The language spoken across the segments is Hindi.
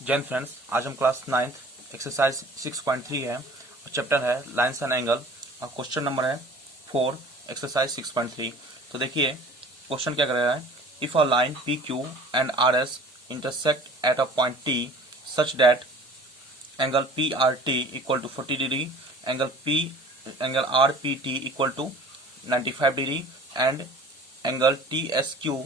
जैन फ्रेंड्स, आज हम क्लास 9th एक्सरसाइज 6.3 है और चैप्टर है लाइन्स एंड एंगल और क्वेश्चन नंबर है 4 एक्सरसाइज 6.3। तो देखिए क्वेश्चन क्या कर रहा है। If a line P Q and R S intersect at a point T such that angle P R T equal to 40 degree, angle R P T equal to 95 degree and angle T S Q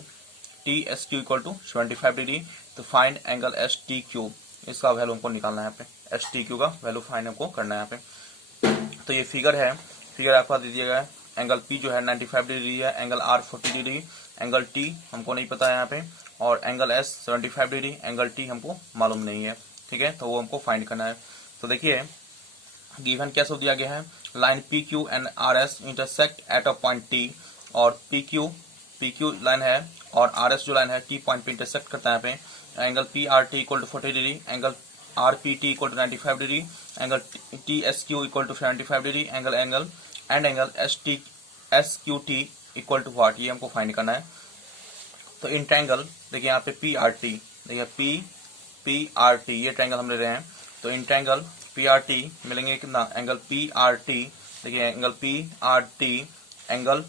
equal to 75 degree, तो find angle S T Q. इसका वैल्यू हमको निकालना है यहाँ पे, एस टी क्यू का वैल्यू फाइंड हमको करना है यहाँ पे। तो ये फिगर है, फिगर आपका दीजिएगा है। एंगल पी जो है 95 डिग्री है, angle R 40 degree, angle T हमको नहीं पता है यहाँ पे, और angle S 75 degree, angle T हमको मालूम नहीं है। ठीक है, तो वो हमको फाइंड करना है। तो देखिए गिवन क्या सब दिया गया है। Line P Q and R S intersect at a point T, और पी क्यू लाइन है और आर एस जो लाइन है टी पॉइंट पे इंटरसेक्ट करता है यहाँ पे। Angle P R T equal to 40 degree, angle R P T equal to 95 degree, angle T S Q equal to 75 degree, angle S Q T equal to what, ये हमको फाइंड करना है। तो इन ट्रायंगल देखिए यहाँ पे पी आर टी, देखिए पी आर टी ये ट्रायंगल हम ले रहे हैं। तो in triangle P R T मिलेंगे कितना, एंगल पी आर टी, देखिए angle P R T, angle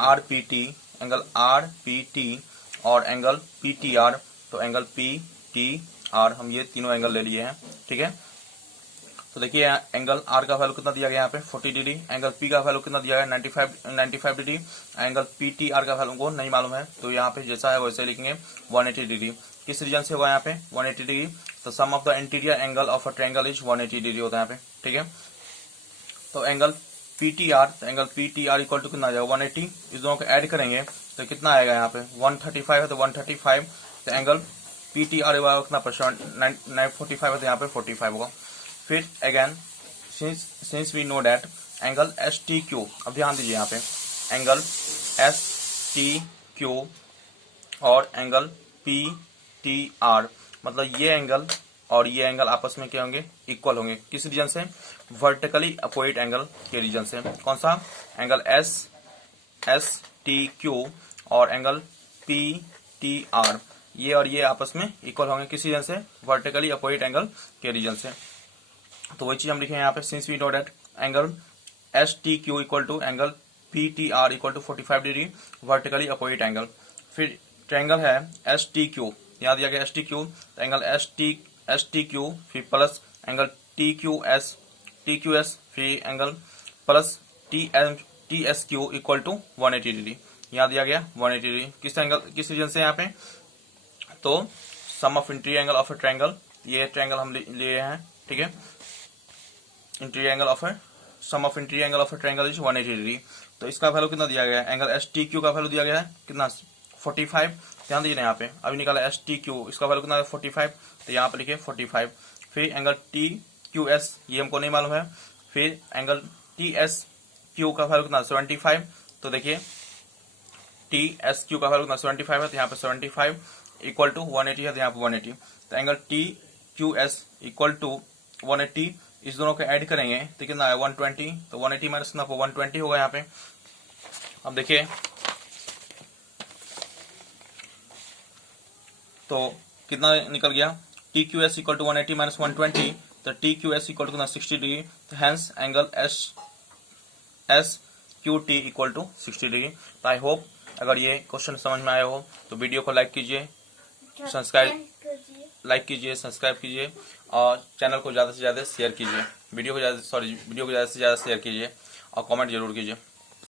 R P T, angle R P T और एंगल पी टी आर। तो एंगल पी टी आर हम ये तीनों एंगल ले लिए हैं। ठीक है, तो देखिए एंगल आर का वैल्यू कितना दिया गया यहाँ पे 40 डिग्री, एंगल पी का वैल्यू कितना दिया गया 95 degree, angle P T are का वैल्यू को नहीं मालूम है, तो यहाँ पे जैसा है वैसे लिखेंगे 180 डिग्री। किस रीजन से होगा यहाँ पे 180 डिग्री, तो sum of the interior angle of a triangle is 180 degree होता है यहाँ पे। ठीक है, तो angle P T R equal to कितना आ जाएगा 180, इस दोनों को ऐड करेंगे तो कितना आएगा यहाँ पे 135 है, तो 135, तो एंगल पी टी आर कितना 945 है, तो यहाँ पे 45 होगा। फिर again since we know that angle S T Q, अब ध्यान दीजिए यहाँ पे एंगल एस टी क्यू और एंगल पी टी आर, मतलब ये एंगल और ये एंगल आपस में क्या होंगे, इक्वल होंगे। किस रीजन से, वर्टिकली अपोजिट एंगल के रीजन से। कौन सा, एंगल एस टी क्यू और एंगल पी टी आर, ये और ये आपस में इक्वल होंगे। किस रीजन से, वर्टिकली अपोजिट एंगल के रीजन से। तो वही चीज हम लिखे यहाँ पे, since we know that angle S T Q equal to angle P T R equal to 45 degree, vertically opposite angle. फिर ट्रायंगल है एस टी क्यू, यहाँ दिया गया S T Q, angle S T Q फिर plus angle T Q S फिर angle plus T S Q equal to 180 degree, यहाँ दिया गया 180 डिग्री। किस रीजन से यहाँ पे, तो sum of interior angle of a triangle, ये ट्रायंगल हम लिए हैं। ठीक है, sum of interior angle of a triangle is 180 degree. तो इसका वैल्यू कितना दिया गया है, एंगल एस टी क्यू का वैल्यू दिया गया है कितना 45, ध्यान दीजिए यहाँ पे अभी निकाला एस टी क्यू, इसका वैल्यू कितना है 45, तो यहाँ पे लिखिए 45। फिर एंगल टी क्यू एस ये हमको नहीं मालूम है, फिर एंगल टी एस क्यू का वैल्यू कितना 75, तो देखिए टी एस क्यू का वैल्यू कितना 75 है, तो यहाँ पे 75 इक्वल टू 180 है, तो यहाँ पे 180, तो angle T Q S equal to 180, इस दोनों को ऐड करेंगे तो कितना है 120, तो 180 माइनस कितना 120 होगा यहाँ पे। अब देखिए तो कितना निकल गया, T Q S equal to 180 minus 120, तो T Q S equal to कितना 60 डिग्री, तो hence angle S Q T equal to 60 degree. तो आई होप अगर ये क्वेश्चन समझ में आया हो तो वीडियो को लाइक कीजिए, सब्सक्राइब कीजिए और चैनल को ज़्यादा से ज़्यादा शेयर कीजिए, वीडियो को ज़्यादा से ज़्यादा शेयर कीजिए और कमेंट जरूर कीजिए।